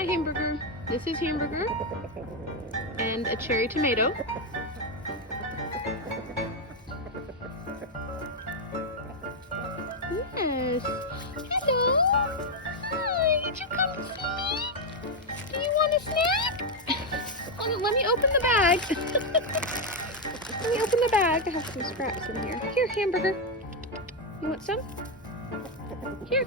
Hi, Hamburger. This is Hamburger and a cherry tomato. Yes. Hello. Hi, did you come to see me? Do you want a snack? Oh, let me open the bag. Let me open the bag. I have some scraps in here. Here, Hamburger. You want some? Here.